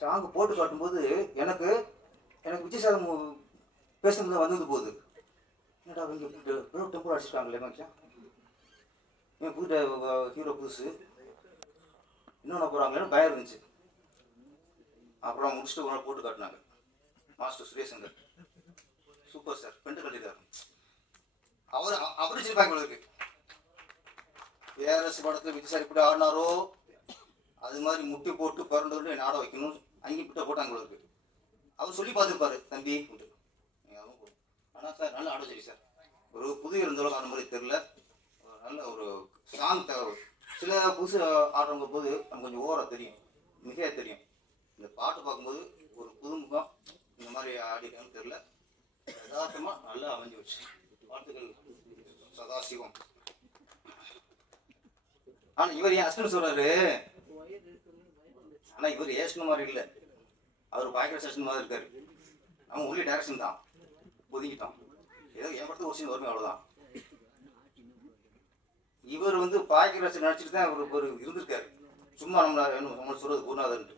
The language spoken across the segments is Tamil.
சாங் போட்டு காட்டும்போது எனக்கு விஜய் சார் பேசுறது வந்தது போகுது. என்னடா இங்கே டெம்போ அடிச்சிருக்காங்களே மச்சான், ஏன் புது ஹீரோ புதுசு இன்னொன்று போகிறாங்களேன்னு பயம் இருந்துச்சு. அப்புறம் முடிச்சுட்டு ஒரு நாள் போட்டு காட்டினாங்க master Sureshankar. Super sir, bend கட்டிட்டார். அவரு சிரிப்பாங்க இருக்கு. ஏஆர்எஸ் படத்தில் விஜய் சார் இப்படி ஆடினாரோ அது மாதிரி முட்டி போட்டு பிறந்தவர்கள் என்ன ஆட வைக்கணும் அங்கேயும் பிட்ட போட்டாங்க இருக்கு. அவர் சொல்லி பார்த்துருப்பாரு, தம்பி ஆனால் சார் நல்லா ஆட சரி சார், ஒரு புது இருந்தாலும் ஆன மாதிரி தெரில, நல்ல ஒரு சாங் தேவை. சில புதுசு ஆடுறவங்க போது நமக்கு கொஞ்சம் ஓவராக தெரியும், மிகையாக தெரியும். இந்த பாட்டு பார்க்கும்போது ஒரு புதுமுகம் இந்த மாதிரி ஆடிட்டான்னு தெரில, யதார்த்தமாக நல்லா அமைஞ்சு வச்சு. வாழ்த்துக்கள் சதாசிவம். ஆனால் இவர் ஏன் அஸ்டன் சொல்கிறாரு, ஆனால் இவர் ஏசன் மாதிரி இல்லை, அவர் பாய்க்கிற செஷன் மாதிரி இருக்காரு. நம்ம உள்ளே டைரக்ஷன் தான் ஒதுக்கிட்டோம், ஏதோ என் படத்துக்கு ஒரு சீன் வருமே அவ்வளோதான். இவர் பாய்க்கிற செஷன் நடிச்சுட்டு தான் ஒரு இருந்திருக்காரு. சும்மா நம்மளை சொல்றது குருநாதன்ட்டு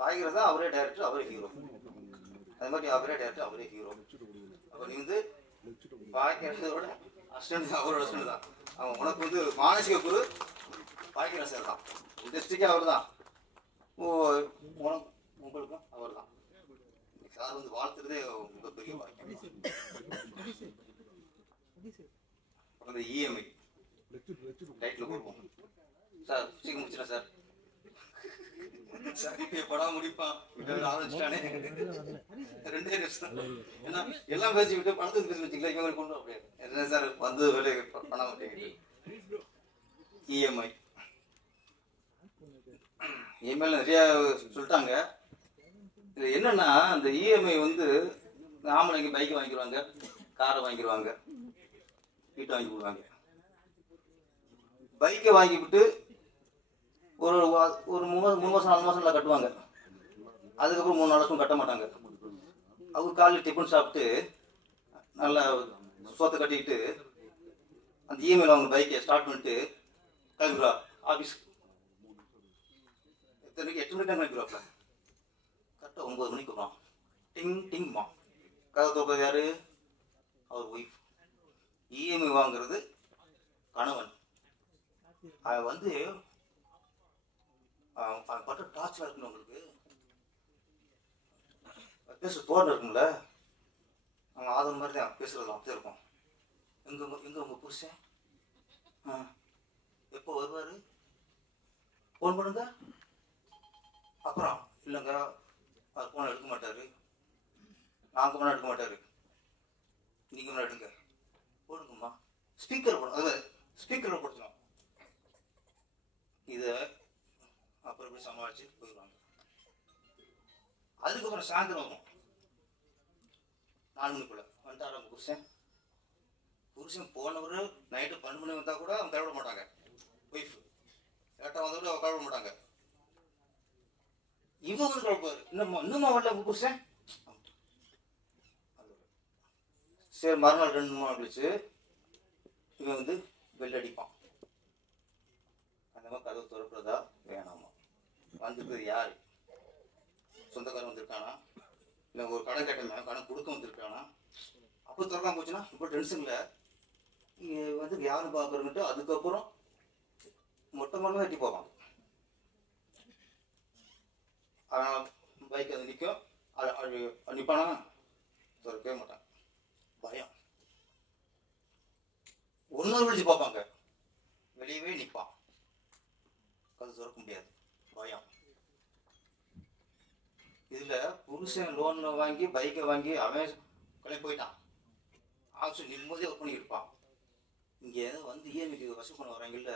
பாய்க்கிறது தான் அவரே டைரக்டர், அவரே ஹீரோ. அது மாதிரி அவரே டைரக்டர், அவரே ஹீரோ. அப்போ நீ பாய்க்கிறதோட அஸ்டன்ட் அவரோட அஸ்டன்ட் தான். அவன் உனக்கு மானசீக குரு பாய்க்கிற சார் தான், டிஸ்ட்ரிக்டே அவர் தான், உங்களுக்கும் அவர் தான். சார் வாழ்த்துறதே உங்க பெரிய பாக்கியம். அந்த இஎம்ஐ டைட்டில் கொடுப்போம் சார், சீக்கிரம் முடிச்சிடலாம் சார். படம் முடிப்பான் ஆரம்பிச்சிட்டானே 2 நிமிஷம். ஏன்னா எல்லாம் பேசி விட்டு படத்துக்கு பேசி வச்சுக்கலாம், இவங்க கொண்டு அப்படியே என்ன சார் வேலையை பண்ண மாட்டேங்குது. இஎம்ஐ இஎம்ஐல நிறைய சொல்லிட்டாங்க. இது என்னன்னா, அந்த இஎம்ஐ ஆம்பளைங்க பைக்கை வாங்கிடுவாங்க, காரை வாங்கிடுவாங்க, வீட்டை வாங்கி கொடுவாங்க. பைக்கை வாங்கிவிட்டு ஒரு 3 மாதம் 4 மாதம் நல்லா கட்டுவாங்க. அதுக்கப்புறம் 3-4 வருஷம் கட்ட மாட்டாங்க. அவங்க காலையில் டிஃபன் சாப்பிட்டு நல்லா சோத்தை கட்டிக்கிட்டு அந்த இஎம்ஐயில் அவங்க பைக்கை ஸ்டார்ட் பண்ணிட்டு கிளம்பிடுவா ஆஃபீஸ். எத்தனைக்கு 8 மணிக்கு கிளம்பிடுவாப்ல. கரெக்டாக 9 மணிக்கு வருவான். டிங் டிங்மா கதை தோப்பது யாரு? அவர் ஒய்ஃப். இஎம்ஐ வாங்குறது கணவன். அவன் பட்ட டார்ச்சராக இருக்குன்னு உங்களுக்கு பேசுற தோரணை இருக்கும்ல, அவன் ஆதரவு மாதிரி தான் பேசுறதுலாம் அப்படியே இருக்கும். எங்க உங்க புருஷன் எப்போ வருவாரு, ஃபோன் பண்ணுங்க. அப்புறம் இல்லைங்க அவர் ஃபோனை எடுக்க மாட்டாரு, நாங்கள் ஃபோனை எடுக்க மாட்டாரு, நீங்கள் ஃபோனை எடுங்க. போடுங்கம்மா, ஸ்பீக்கர் போடணும், அது ஸ்பீக்கரில் போட்டுக்கலாம். இதை அப்புறம் போய் சமாளிச்சு போயிடுவாங்க. அதுக்கப்புறம் சாயந்தரம் வரும் 4 மணிக்குள்ள வந்துட்டார் அவங்க புருஷன் போனவர் நைட்டு 12 மணி வந்தால் கூட அவங்க கழுவிட மாட்டாங்க. ஒய்ஃப் லேட்டாக வந்தால் கூட கழுவிட மாட்டாங்க. இவங்க கழுப்பாரு, இன்னுமா வரல உங்க புருஷன். சரி, மறுநாள் 2 நாள் கழிச்சு இவன் பெல் அடிப்பான். அந்த மாதிரி கதவு திறக்கிறதா வேணாமா? வந்திருக்கிறது யாரு? சொந்தக்காரன் வந்திருக்கானா, இல்லை ஒரு கடன் கேட்டேன் கடன் கொடுக்க வந்திருக்கானா? அப்போ திறக்காம போச்சுன்னா இப்போ டென்ஷன்ல யாரும் பார்க்குறேன்ட்டு அதுக்கப்புறம் மொட்டை மரம் தான் எட்டி போவான். பைக் நிற்கும், நிற்பானா? திறக்கவே மாட்டான், பயம். 1 நாள் கழிச்சு பார்ப்பாங்க, வெளியவே நிற்பான், கது திறக்க முடியாது, பயம். இதில் புருஷன் லோன் வாங்கி பைக்கை வாங்கி அவன் கிளம்பி போயிட்டான். ஆஃபீஸ் நிம்மதியாக ஒர்க் பண்ணியிருப்பான். இங்கே இஎம்ஐக்கு வசூல் பண்ண வராங்கல்ல,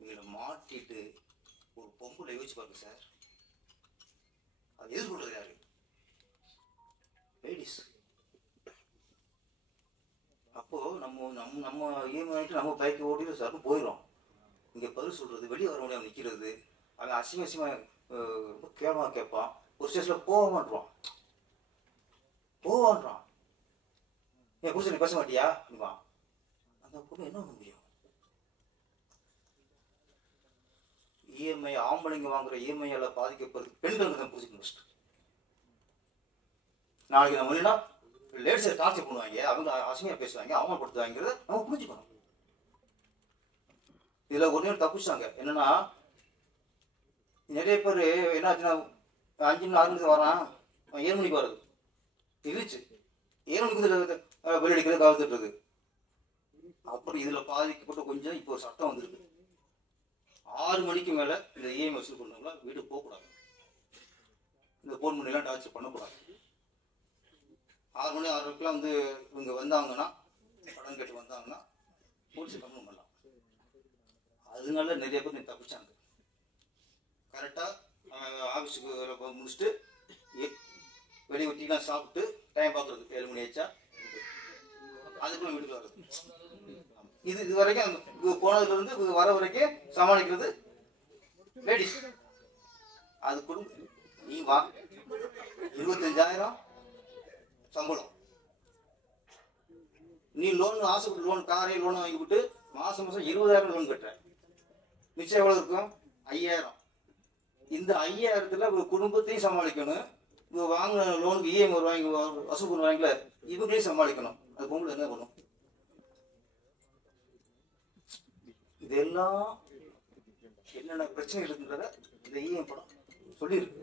இவங்களை மாட்டிட்டு ஒரு பொம்பளை யோசிச்சு பாருங்க சார், அது எதிர்கொள்றது யாரு? லேடிஸ். அப்போ நம்ம நம்ம நம்ம இஎம்ஐட்டு நம்ம பைக்கை ஓட்டிட்டு சார் போயிடும். இங்கே பதில் சொல்றது, வெளியே வர முடியாமல் நிற்கிறது, அவன் அசிங்கமாக ரொம்ப கேவலமாக கேட்பான். ஒரு ஸ்டேஷனில் போவான்றான், என் புருஷன் நீ பேச மாட்டியா அப்படிவான். அந்த பொண்ணு என்ன பண்ண முடியும்? இஎம்ஐ ஆம்பளைங்க வாங்குற இஎம்ஐயால பாதிக்கப்படுறது பெண்களுக்கு தான் புரிஞ்சுக்கணும். நாளைக்கு நம்ம இல்லைன்னா லேடிஸை டார்ச்சர் பண்ணுவாங்க, அவங்க அசிங்கமாக பேசுவாங்க, அவமானப்படுத்துவாங்கிறத நம்ம புரிஞ்சுக்கணும். இதில் ஒரே தப்புச்சாங்க என்னன்னா, நிறைய பேர் என்ன ஆச்சுன்னா 5 மணி 6 மணிக்கு வரான், 7 மணிக்கு வருது, இருந்துச்சு 7 மணிக்கு வந்து வெளியடிக்கிறது காவத்துட்டு. அப்புறம் இதில் பாதிக்கப்பட்ட கொஞ்சம் இப்போ ஒரு சட்டம் வந்துருக்கு, 6 மணிக்கு மேலே இந்த இஎம்ஐ வசூல் பண்ணவங்களா வீட்டுக்கு போகக்கூடாது, இந்த போன் பண்ணிலாம் டார்ச்சர் பண்ணக்கூடாது. 6 மணி 6:30 வந்து இவங்க வந்தாங்கன்னா, கடன் கேட்டு வந்தாங்கன்னா போலீஸ் கம்ப்ளைண்ட் பண்ணலாம். அதனால நிறைய பேர் நீ தப்பிச்சாங்க. கரெக்டாக ஆஃபீஸுக்கு முடிச்சுட்டு வெளியே ஒட்டிலாம் சாப்பிட்டு டைம் பார்க்குறது 7 மணி ஆச்சா, அதுக்குள்ள வீட்டுக்கு வர்றது. இது வரைக்கும் போனதுலேருந்து வர வரைக்கும் சமாளிக்கிறது லேடிஸ். அது குடும்பம். நீ வா 25,000 சம்பளம், நீ லோன் ஆசைப்பட்டு லோன் காரே லோன் வாங்கிவிட்டு மாதம் 20,000 லோன் கட்டுற, மிச்சம் எவ்வளோ இருக்கும்? 5,000. இந்த 5,000த்துல குடும்பத்தையும் சமாளிக்கணும், வாங்கின லோனுக்கு இஎம்ஐ வாங்கி வசூல் பண்ணுவாங்களே இவங்களையும் சமாளிக்கணும். அது பொங்கல் என்ன பண்ணும்? இதெல்லாம் என்னென்ன பிரச்சனைகள் இருக்குன்றத இந்த இஎம்ஐ படம் சொல்லியிருக்கு.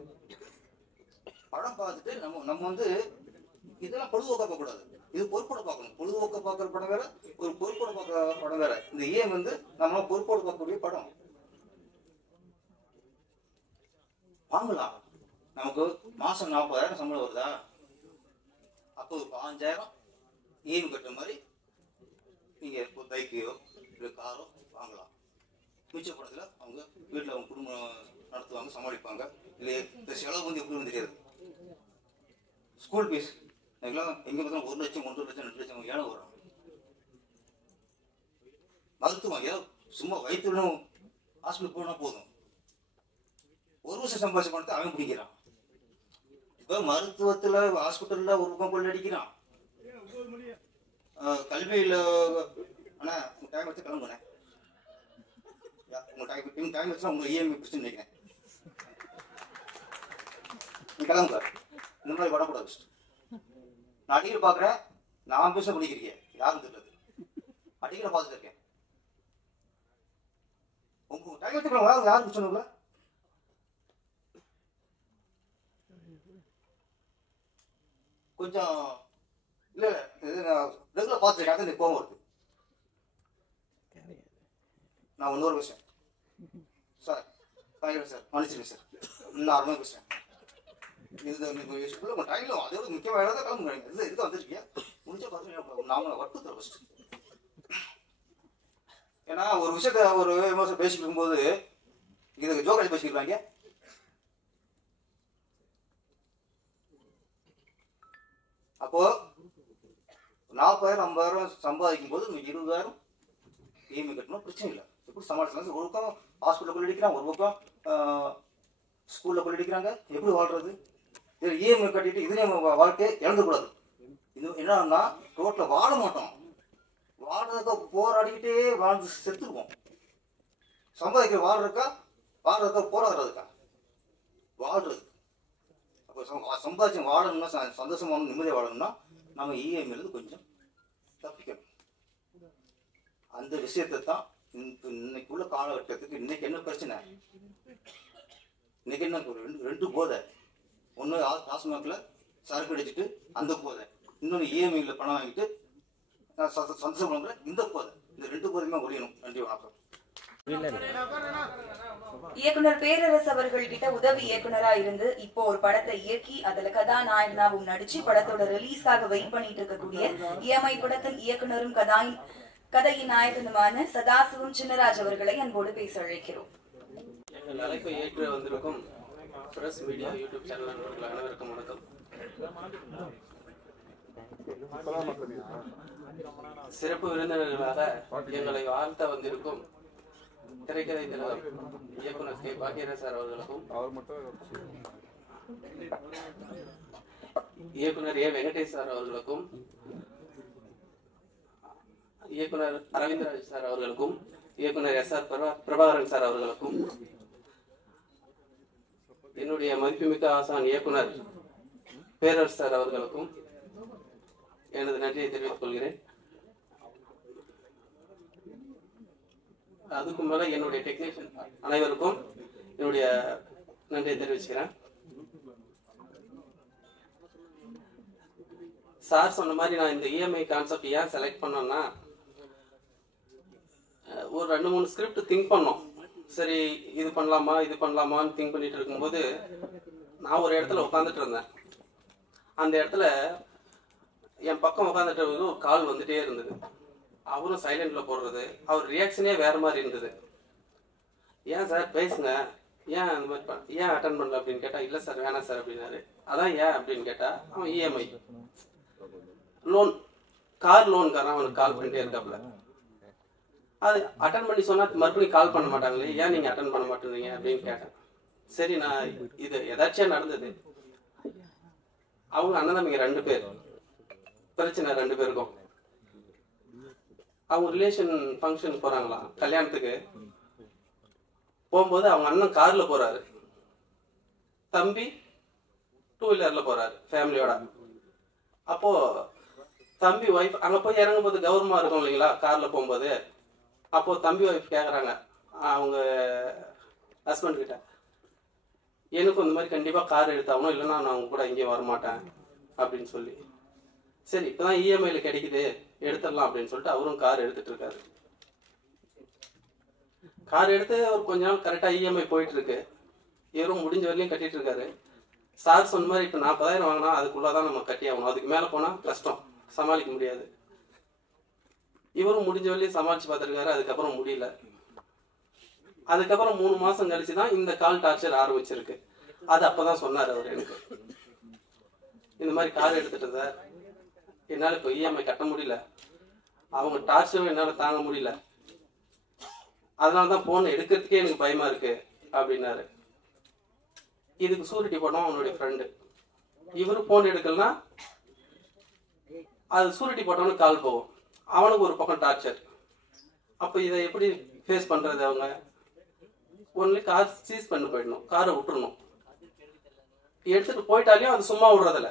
படம் பார்த்துட்டு நம்ம வந்து இதெல்லாம் பொழுதுபோக்க பார்க்கக்கூடாது, இது பொறுப்போட பார்க்கணும். பொழுதுபோக்க பார்க்குற படம் வேற, ஒரு பொறுப்போட பார்க்குற படம் வேற. இந்த இஎம்ஐ வந்து நம்மளால பொறுப்போட பார்க்கக்கூடிய படம். வாங்கலாம், நமக்கு மாசம் 40,000 சம்பளம் வருதா, அப்போ 5,000 இஎம்ஐ கட்டுற மாதிரி நீங்க பைக்கையோ இல்லை காரோ வாங்கலாம். மிச்ச படத்தில் அவங்க வீட்டில் அவங்க குடும்பம் நடத்துவாங்க, சமாளிப்பாங்க. இல்லை இந்த செலவு வந்து எப்படி வந்து தெரியாது. ஸ்கூல் ஃபீஸ் எங்கெல்லாம் எங்கே பார்த்தாலும் 1 லட்சம் 1.5 லட்சம் 2 லட்சம் ஏழை வரும். மருத்துவம் ஏதோ சும்மா வயிற்றுலும் ஹாஸ்பிட்டல் போனால் போதும், 1 வருஷம் சம்பாதிச்ச பணத்தை அவன் பிடிக்கிறான். இப்போ மருத்துவத்தில் ஹாஸ்பிட்டலில் ஒரு பக்கம் கொள்ள அடிக்கிறான். கல்வியில் அண்ணா உங்கள் டைம் வச்சு கிளம்புனேன், உங்கள் டைம் வச்சுனா உங்கள் இஎம்ஐ பிரச்சனை நினைக்கிறேன், நீ கிளம்புங்க. இந்த மாதிரி வரக்கூடாது. நான் அடிக்கடி பார்க்குறேன், நான் பேச பிடிக்கிறீங்க யாரும் தெரியல, அடிக்கடி பார்த்துட்டு இருக்கேன். உங்க டைம் வச்சுக்கலாம் யாரும் சொன்னல கொஞ்சம் இல்லை இது நான் ரெகுலர் பார்த்துருக்கேன், அது கோவம் வருது. நான் இன்னொரு பேசுகிறேன் சார், சார் மன்னிச்சிருங்க சார், நான் அருமையாக பேசுகிறேன். இது உங்கள் டைமில் அதோட முக்கியமாக வேலை தான் கிளம்புங்க. இல்லை இதுக்கு வந்துருக்கீங்க முடிச்சா பார்த்து நான் வற்புறுத்துறேன் ஃபஸ்ட்டு. ஏன்னா ஒரு விஷயத்த ஒரு விமர்சனம் பேசிட்டு இருக்கும்போது இதுக்கு ஜோக்காடி பேசிக்கிறாங்க. அப்போ 40,000 50,000 சம்பாதிக்கும் போது 20,000 இஎம்ஐ கட்டணும், பிரச்சனை இல்லை. எப்படி சமாளிக்கலாம்? ஒரு பக்கம் ஹாஸ்பிட்டலில் கொள்ளடிக்கிறாங்க, ஒரு பக்கம் ஸ்கூலில் கொள்ளடிக்கிறாங்க, எப்படி வாழ்றது? இதில் இஎம்ஐ கட்டிட்டு இதுலேயே வாழ்க்கையை இழந்துக்கூடாது. இது என்னன்னா ரோட்டில் வாழ மாட்டோம், வாழ்றதுக்கா போராடிக்கிட்டே வாழ்ந்து செத்துருவோம். சம்பாதிக்க வாழ்றதுக்கா போராடுறதுக்கா? வாழ்றது. அப்போ சம்பாதிச்சு வாழணும்னா, சந்தோஷமான நிம்மதியாக வாழணும்னா நம்ம இஎம்ஐலேருந்து கொஞ்சம் தப்பிக்கணும். அந்த விஷயத்தை தான் இன்னைக்கு உள்ள காலகட்டத்துக்கு இன்னைக்கு என்ன பிரச்சனை? இன்னைக்கு என்ன ரெண்டு போதை, ஒன்று டாஸ்மாகில் சரக்கு அடிச்சுட்டு அந்த போதை, இன்னொன்று இஎம்ஐயில் பணம் வாங்கிட்டு சந்தோஷம் பண்ணுற இந்த போதை. இந்த 2 போதையுமே ஒழியணும். நன்றி, வணக்கம். இயக்குனர் பேரரசு அவர்கள் கிட்ட உதவி இயக்குனரா இருந்து இப்போ ஒரு படத்தை இயக்கி அதுல கதாநாயகனாவும் நடிச்சு படத்தோட ரிலீஸ்க்காக வெயிட் பண்ணிட்டு இருக்கக்கூடிய இஎம்ஐ படத்தின் இயக்குனரும் கதையின் நாயகனுமான சதாசிவம் சின்னராஜ் அவர்களை அன்போடு பேச அழைக்கிறோம். எங்கள் அழைப்பை ஏற்று வந்திருக்கும் பிரஸ் மீடியா யூடியூப் சேனல் நண்பர்கள் அனைவருக்கும் வணக்கம். சிறப்பு விருந்தினர்களாக எங்களை வாழ்த்த வந்திருக்கும் திரைக்கதை திலகம் இயக்குனர் கே பாக்கியராஜ் சார் அவர்களுக்கும், இயக்குனர் ஏ வெங்கடேஷ் சார் அவர்களுக்கும், இயக்குனர் அரவிந்தராஜ் சார் அவர்களுக்கும், இயக்குனர் எஸ் ஆர் பிரபாகரன் சார் அவர்களுக்கும், என்னுடைய மதிப்புமிக்க ஆசான் இயக்குனர் பேரரசு சார் அவர்களுக்கும் எனது நன்றியை தெரிவித்துக் கொள்கிறேன். அதுக்கு மேல என்னுடைய டெக்னீஷியன் அனைவருக்கும் என்னுடைய நன்றியை தெரிவிச்சுக்கிறேன். சார் சொன்ன மாதிரி நான் இந்த இஎம்ஐ கான்செப்ட் ஏன் செலக்ட் பண்ணேன்னா, ஒரு 2-3 ஸ்கிரிப்ட் திங்க் பண்ணோம். சரி இது பண்ணலாமான்னு திங்க் பண்ணிட்டு இருக்கும்போது நான் ஒரு இடத்துல உட்காந்துட்டு இருந்தேன். அந்த இடத்துல என் பக்கம் உட்காந்துட்டு ஒரு கால் வந்துட்டே இருந்தது. அவரும் சைலண்ட்ல போடுறது, அவர் ரியாக்ஷனே வேற மாதிரி இருந்தது. ஏன் சார் பேசுங்க, ஏன் அந்த மாதிரி ஏன் அட்டன் பண்ணல அப்படின்னு கேட்டா, இல்ல சார் வேணாம் சார் அப்படின்னாரு. அதான் ஏன் அப்படின்னு கேட்டா, அவன் இஎம்ஐ லோன், கார் லோன்காரன் அவனுக்கு கால் பண்ணிட்டே இருக்காப்ல. அது அட்டன் பண்ணி சொன்னா மறுபடியும் கால் பண்ண மாட்டாங்களே, ஏன் நீங்க அட்டன் பண்ண மாட்டேறீங்க அப்படின்னு கேட்டேன். சரி நான் இது எதாச்சியா நடந்தது. அவங்க அண்ணன் தம்பிங்க 2 பேர், பிரச்சனை 2 பேருக்கும். அவங்க ரிலேஷன் ஃபங்க்ஷன் போறாங்களாம், கல்யாணத்துக்கு போகும்போது அவங்க அண்ணன் கார்ல போறாரு, தம்பி 2 வீலர்ல போறாரு ஃபேமிலியோட. அப்போ தம்பி ஒய்ஃப் அங்க போய் இறங்கும் போது கௌரவமா இருக்கும் இல்லைங்களா கார்ல போகும்போது. அப்போ தம்பி ஒய்ஃப் கேக்குறாங்க அவங்க ஹஸ்பண்ட் கிட்ட, எனக்கும் இந்த மாதிரி கண்டிப்பா கார் எடுத்தாகணும், இல்லைன்னா நான் அவங்க கூட இங்கே வரமாட்டேன் அப்படின்னு சொல்லி. சரி இப்பதான் இஎம்ஐல கிடைக்குது எடுத்துடலாம் அப்படின்னு சொல்லிட்டு அவரும் கார் எடுத்துட்டு இருக்காரு. கார் எடுத்து ஒரு கொஞ்ச நாள் கரெக்டா இஎம்ஐ போயிட்டு இருக்கு. இவரும் முடிஞ்ச வரையிலும் கட்டிட்டு இருக்காரு. சார் சொன்ன மாதிரி இப்ப 40,000 வாங்கினா அதுக்குள்ளதான் நம்ம கட்டி ஆகணும், அதுக்கு மேல போனா கஷ்டம், சமாளிக்க முடியாது. இவரும் முடிஞ்ச வரையிலும் சமாளிச்சு பார்த்திருக்காரு, அதுக்கப்புறம் முடியல. அதுக்கப்புறம் 3 மாசம் கழிச்சுதான் இந்த கால் டார்ச்சர் ஆரம்பிச்சிருக்கு. அது அப்பதான் சொன்னாரு அவர் எனக்கு, இந்த மாதிரி கார் எடுத்துட்டு சார் என்னால இப்போ இஎம்ஐ கட்ட முடியல, அவங்க டார்ச்சரும் என்னால தாங்க முடியல, அதனாலதான் போன் எடுக்கிறதுக்கே எனக்கு பயமா இருக்கு அப்படின்னாரு. இதுக்கு சூரிட்டி போட்டோம் அவனுடைய ஃப்ரெண்டு. இவரு போன் எடுக்கலன்னா அது சூரிட்டி போட்டவனுக்கு கால் போகும், அவனுக்கு ஒரு பக்கம் டார்ச்சர். அப்ப இதை எப்படி ஃபேஸ் பண்றது? அவங்க ஒன்லி கார் சீஸ் பண்ணி போயிடணும், காரை விட்டுறணும். எடுத்துட்டு போயிட்டாலையும் அது சும்மா விடுறதில்ல.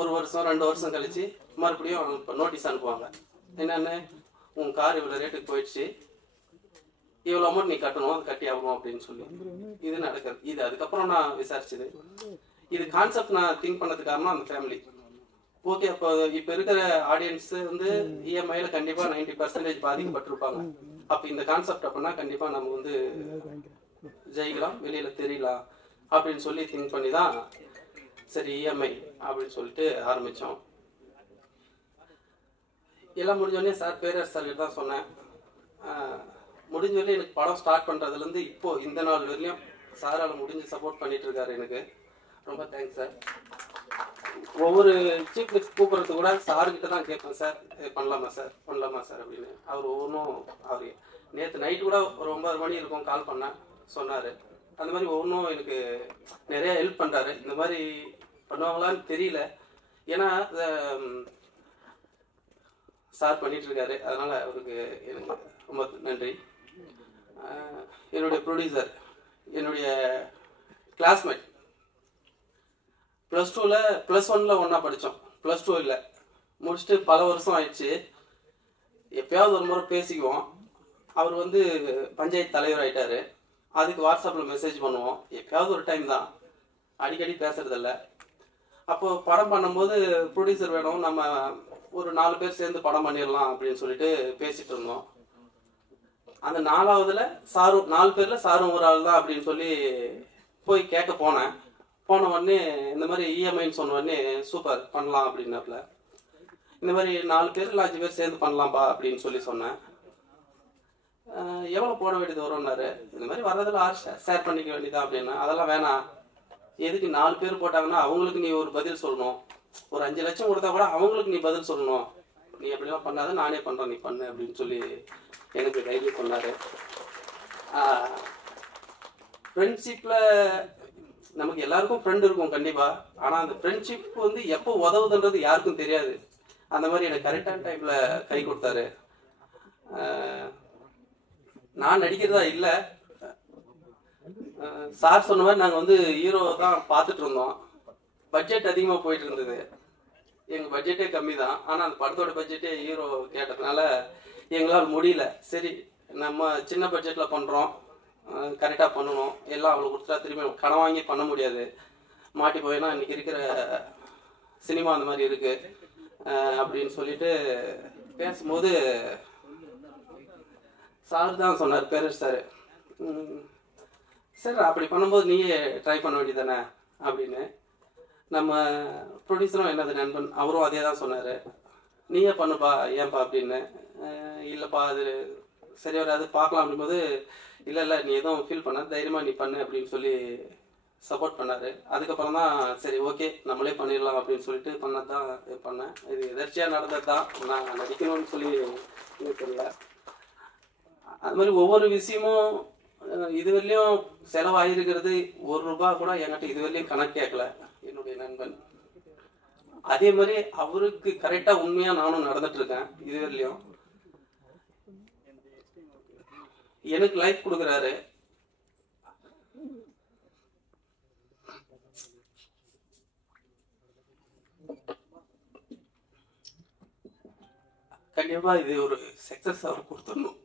1 வருஷம் 2 வருஷம் கழிச்சு மறுபடியும் நோட்டீஸ் அனுப்புவாங்க. என்னன்னு, உன் கார் இவ்வளவு ரேட்டுக்கு போயிடுச்சு, இவ்வளவு அமௌண்ட் நீ கட்டணும், அது கட்டி ஆகணும் அப்படின்னு சொல்லி. இது நடக்குது. இது அதுக்கப்புறம் நான் விசாரிச்சது. இது கான்செப்ட் நான் திங்க் பண்ணது காரணம் அந்த ஃபேமிலி. ஓகே, அப்போ இப்ப இருக்கிற ஆடியன்ஸ் வந்து இஎம்ஐல கண்டிப்பா 90% பாதிக்கப்பட்டிருப்பாங்க. அப்ப இந்த கான்செப்ட் அப்படின்னா கண்டிப்பா நம்ம வந்து ஜெயிக்கலாம், வெளியில தெரியலாம் அப்படின்னு சொல்லி திங்க் பண்ணி தான் சரி இஎம்ஐ அப்படின்னு சொல்லிட்டு ஆரம்பிச்சோம். எல்லாம் முடிஞ்சோடனே சார் பேரரசு சார் தான் சொன்னேன். முடிஞ்ச வரையும் எனக்கு படம் ஸ்டார்ட் பண்றதுல இருந்து இப்போ இந்த நாள் வரையிலும் சாரால முடிஞ்சு சப்போர்ட் பண்ணிட்டு இருக்காரு. எனக்கு ரொம்ப தேங்க்ஸ் சார். ஒவ்வொரு சீஃப் கெஸ்ட் கூப்பிடுறது கூட சார்கிட்ட தான் கேட்பேன், சார் பண்ணலாமா சார் அப்படின்னு. அவர் ஒவ்வொன்றும் அவர் நேற்று நைட்டு கூட ஒரு 9 மணி இருக்கும் கால் பண்ண சொன்னாரு. அந்த மாதிரி ஒவ்வொன்றும் எனக்கு நிறைய ஹெல்ப் பண்றாரு. இந்த மாதிரி பண்ணுவாங்களான்னு தெரியல, ஏன்னா சார் பண்ணிட்டு இருக்காரு, அதனால அவருக்கு எனக்கு ரொம்ப நன்றி. என்னுடைய ப்ரொடியூசர், என்னுடைய கிளாஸ்மேட், +2ல +1ல ஒன்னா படித்தோம், +2 இல்லை முடிச்சுட்டு பல வருஷம் ஆயிடுச்சு. எப்பயாவது ஒரு முறை பேசிக்குவோம். அவர் வந்து பஞ்சாயத்து தலைவர் ஆயிட்டாரு. அதுக்கு வாட்ஸ்அப்ல மெசேஜ் பண்ணுவோம், எப்பயாவது ஒரு டைம் தான், அடிக்கடி பேசுறதில்ல. அப்போ படம் பண்ணும்போது ப்ரொடியூசர் வேணும், நம்ம ஒரு 4 பேர் சேர்ந்து படம் பண்ணிடலாம் அப்படின்னு சொல்லிட்டு பேசிட்டு இருந்தோம். அந்த 4வதுல சாரும் 4 பேர்ல சாரும் ஒரு ஆள் தான் அப்படின்னு சொல்லி போய் கேட்க போனேன். போன உடனே இந்த மாதிரி இஎம்ஐன்னு சொன்ன உடனே சூப்பர் பண்ணலாம் அப்படின்னாப்ல. இந்த மாதிரி 4 பேர் இல்லை 5 பேர் சேர்ந்து பண்ணலாம்ப்பா அப்படின்னு சொல்லி சொன்னேன். எவ்வளோ போட வேண்டியது வரும்னாரு. இந்த மாதிரி வர்றதில் ஷேர் பண்ணிக்க வேண்டியதான் அப்படின்னா, அதெல்லாம் வேணாம், எதுக்கு 4 பேர் போட்டாங்கன்னா அவங்களுக்கு நீ ஒரு பதில் சொல்லணும், ஒரு 5 லட்சம் கொடுத்தா கூட அவங்களுக்கு நீ பதில் சொல்லணும், நீ அப்படிலாம் பண்ணாத, நானே பண்ணுறேன், நீ பண்ணு அப்படின்னு சொல்லி எனக்கு தைரியம் சொன்னார். ஃப்ரெண்ட்ஷிப்பில் நமக்கு எல்லாருக்கும் ஃப்ரெண்ட் இருக்கும் கண்டிப்பாக, ஆனால் அந்த ஃப்ரெண்ட்ஷிப் வந்து எப்போ உதவுதுன்றது யாருக்கும் தெரியாது. அந்த மாதிரி எனக்கு கரெக்டான டைமில் கை கொடுத்தாரு. நான் நடிக்கிறதா இல்லை, சார் சொன்ன மாதிரி நாங்கள் வந்து ஹீரோ தான் பார்த்துட்டு இருந்தோம். பட்ஜெட் அதிகமாக போயிட்டு இருந்தது, எங்கள் பட்ஜெட்டே கம்மி தான். ஆனால் அந்த படத்தோட பட்ஜெட்டே ஹீரோ கேட்டதுனால எங்களால் முடியல. சரி நம்ம சின்ன பட்ஜெட்டில் பண்ணுறோம், கரெக்டாக பண்ணணும், எல்லாம் அவ்வளோ கொடுத்துட்டா திரும்பி கடன் வாங்கி பண்ண முடியாது, மாட்டி போயினா இன்றைக்கி இருக்கிற சினிமா அந்த மாதிரி இருக்குது அப்படின்னு சொல்லிட்டு பேசும்போது சார் தான் சொன்னார், பேரர் சார், சார் அப்படி பண்ணும்போது நீயே ட்ரை பண்ண வேண்டியது தானே அப்படின்னு. நம்ம ப்ரொடியூசரும் என்னது நண்பன் அவரும் அதே தான் சொன்னார், நீயே பண்ணுப்பா ஏன்பா அப்படின்னு. இல்லைப்பா அது சரி வராது பார்க்கலாம் அப்படின்போது, இல்லை நீ எதுவும் ஃபீல் பண்ண, தைரியமாக நீ பண்ணு அப்படின்னு சொல்லி சப்போர்ட் பண்ணார். அதுக்கப்புறம் தான் சரி ஓகே நம்மளே பண்ணிடலாம் அப்படின்னு சொல்லிட்டு பண்ணது தான் பண்ணேன். இது எதர்ச்சியாக நடந்தது தான், நான் நடிக்கணும்னு சொல்லி தெரியல. அது மாதிரி ஒவ்வொரு விஷயமும் இதுவரையிலையும் செலவாயிருக்கிறது ₹1 கூட என்கிட்ட இதுவரையிலையும் கணக்கு கேட்கல என்னுடைய நண்பன். அதே மாதிரி அவருக்கு கரெக்டா உண்மையா நானும் நடந்துட்டு இருக்கேன். இதுவரையிலையும் எனக்கு லைஃப் கொடுக்குறாரு. கண்டிப்பா இது ஒரு சக்சஸ் அவர் கொடுத்துடணும்.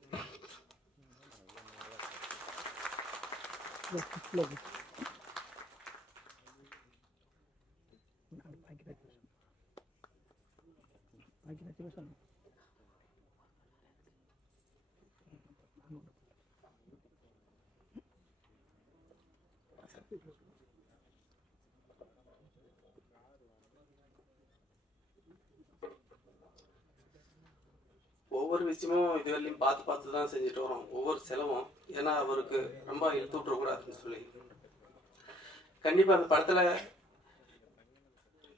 ஒவ்வொரு விஷயமும் இதுவரையிலும் பார்த்து தான் செஞ்சுட்டு வரோம், ஒவ்வொரு செலவும். ஏன்னா அவருக்கு ரொம்ப இழுத்து விட்டுறக்கூடாதுன்னு சொல்லி. கண்டிப்பா அந்த படத்துல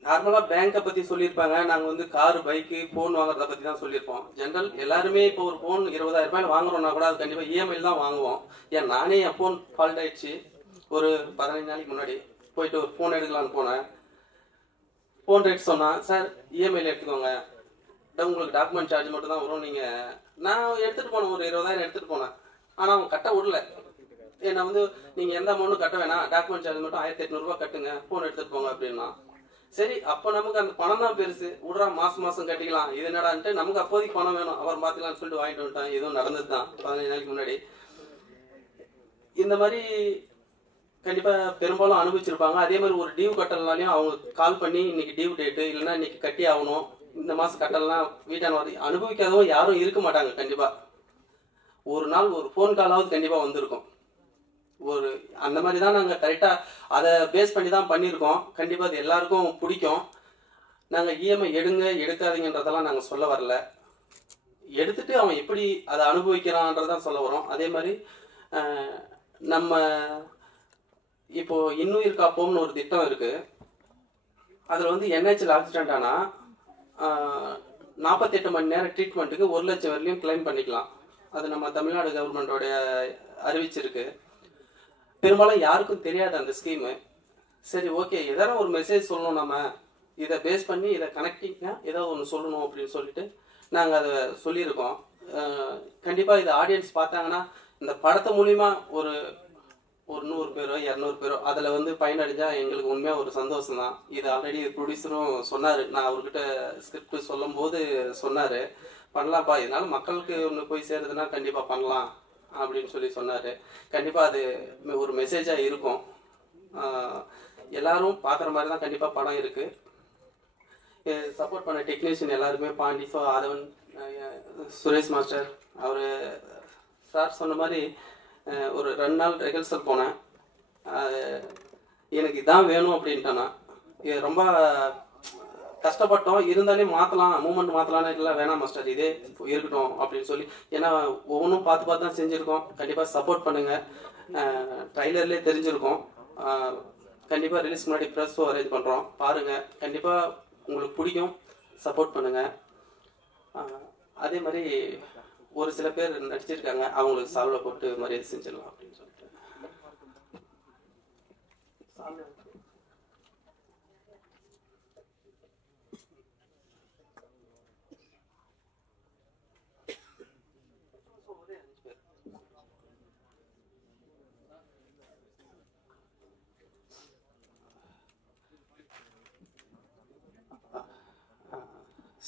நார்மலா பேங்கை பத்தி சொல்லியிருப்பாங்க, நாங்க வந்து காரு பைக்கு போன் வாங்குறத பத்தி தான் சொல்லியிருப்போம். ஜென்ரல் எல்லாருமே இப்போ ஒரு போன் 20,000 ரூபாய் வாங்குறோம்னா கூட அது கண்டிப்பா இஎம்ஐ தான் வாங்குவோம். ஏன் நானே என் போன் ஃபால்ட் ஆயிடுச்சு, ஒரு 15 நாளைக்கு முன்னாடி போயிட்டு ஒரு போன் எடுக்கலான்னு போனேன். போன் ரேட் சொன்னா, சார் இஎம்ஐல எடுத்துக்கோங்க, உங்களுக்கு டாக்குமெண்ட் சார்ஜ் மட்டும் தான் வரும், நீங்க நான் எடுத்துட்டு போனேன், ஒரு 20,000 எடுத்துட்டு போனேன். ஆனா அவங்க கட்ட விடல. ஏன்னா வந்து நீங்க எந்த அமௌண்ட்டும் கட்ட வேணாம், டாக்குமெண்ட் சார்ஜ் மட்டும் 1,800 ரூபாய் கட்டுங்க, போன் எடுத்துட்டு போங்க அப்படின்னா. சரி அப்ப நமக்கு அந்த பணம் தான் பெருசு, விடுறா மாசம் கட்டிக்கலாம், இது என்னடான்ட்டு நமக்கு அப்போதைக்கு பணம் வேணும், அவர் பாத்துக்கலாம்னு சொல்லிட்டு வாங்கிட்டு வந்துட்டேன். இதுவும் நடந்தது தான் 15 நாளைக்கு முன்னாடி. இந்த மாதிரி கண்டிப்பா பெரும்பாலும் அனுபவிச்சிருப்பாங்க. அதே மாதிரி ஒரு டியூ கட்டலனாலையும் அவங்க கால் பண்ணி இன்னைக்கு டியூ டேட்டு, இல்லைன்னா இன்னைக்கு கட்டி ஆகணும், இந்த மாசம் கட்டலாம், வீட்டான அனுபவிக்காதவங்க யாரும் இருக்க மாட்டாங்க. கண்டிப்பா ஒரு நாள் ஒரு போன் காலாவது கண்டிப்பா வந்திருக்கும். ஒரு அந்த மாதிரி தான் நாங்கள் கரெக்டாக அதை பேஸ் பண்ணி தான் பண்ணியிருக்கோம். கண்டிப்பாக அது எல்லாருக்கும் பிடிக்கும். நாங்கள் இஎம்ஐ எடுங்க எடுக்காதீங்கன்றதெல்லாம் நாங்கள் சொல்ல வரல, எடுத்துட்டு அவன் எப்படி அதை அனுபவிக்கிறான்றதான் சொல்ல வரோம். அதே மாதிரி நம்ம இப்போ இன்னுயிர் காப்போம்னு ஒரு திட்டம் இருக்கு. அதில் வந்து என்ஹெச்ல ஆக்சிடென்ட் ஆனால் 48 மணி நேரம் ட்ரீட்மெண்ட்டுக்கு 1 லட்சம் வரையிலும் கிளைம் பண்ணிக்கலாம். அது நம்ம தமிழ்நாடு கவர்மெண்டோடைய அறிவிச்சிருக்கு. பெரும்பாலும் யாருக்கும் தெரியாது அந்த ஸ்கீமு. சரி ஓகே, ஏதாவது ஒரு மெசேஜ் சொல்லணும், நம்ம இதை பேஸ் பண்ணி இதை கனெக்டிங்னா ஏதாவது ஒன்று சொல்லணும் அப்படின்னு சொல்லிட்டு நாங்கள் அதை சொல்லியிருக்கோம். கண்டிப்பாக இதை ஆடியன்ஸ் பார்த்தாங்கன்னா இந்த படத்து மூலிமா ஒரு 100 பேரோ 200 பேரோ அதில் வந்து பயனடைஞ்சா எங்களுக்கு உண்மையாக ஒரு சந்தோஷம் தான். இது ஆல்ரெடி ப்ரொடியூசரும் சொன்னார், நான் அவர்கிட்ட ஸ்கிரிப்ட் சொல்லும் போது சொன்னார், பண்ணலாம்ப்பா, இதனால மக்களுக்கு ஒன்று போய் சேருதுன்னா கண்டிப்பாக பண்ணலாம் அப்படின்னு சொல்லி சொன்னார். கண்டிப்பாக அது ஒரு மெசேஜாக இருக்கும், எல்லாரும் பார்க்குற மாதிரி தான் கண்டிப்பாக படம் இருக்குது. சப்போர்ட் பண்ண டெக்னீஷியன் எல்லாருமே, பாண்டி, ஆதவன், சுரேஷ் மாஸ்டர், அவர் சார் சொன்ன மாதிரி ஒரு 2 நாள் ரிஹர்சல் போனேன். எனக்கு இதான் வேணும் அப்படின்ட்டேன்னா, இது ரொம்ப கஷ்டப்பட்டோம், இருந்தாலும் மாற்றலாம், மூமெண்ட் மாற்றலான்னு இல்லை, வேணாம் மாஸ்டர் இதே இருக்கட்டும் அப்படின்னு சொல்லி. ஏன்னா ஒவ்வொன்றும் பார்த்து பார்த்து தான் செஞ்சுருக்கோம். கண்டிப்பாக சப்போர்ட் பண்ணுங்கள். ட்ரைலர்லேயே தெரிஞ்சிருக்கோம். கண்டிப்பாக ரிலீஸ் முன்னாடி ப்ரெஸ் ஷோ அரேஞ்ச் பண்ணுறோம், பாருங்கள். கண்டிப்பாக உங்களுக்கு பிடிக்கும், சப்போர்ட் பண்ணுங்கள். அதே மாதிரி ஒரு சில பேர் நடிச்சிருக்காங்க, அவங்களுக்கு சால்வை போட்டு மரியாதை செஞ்சிடலாம் அப்படின்னு சொல்லிட்டு.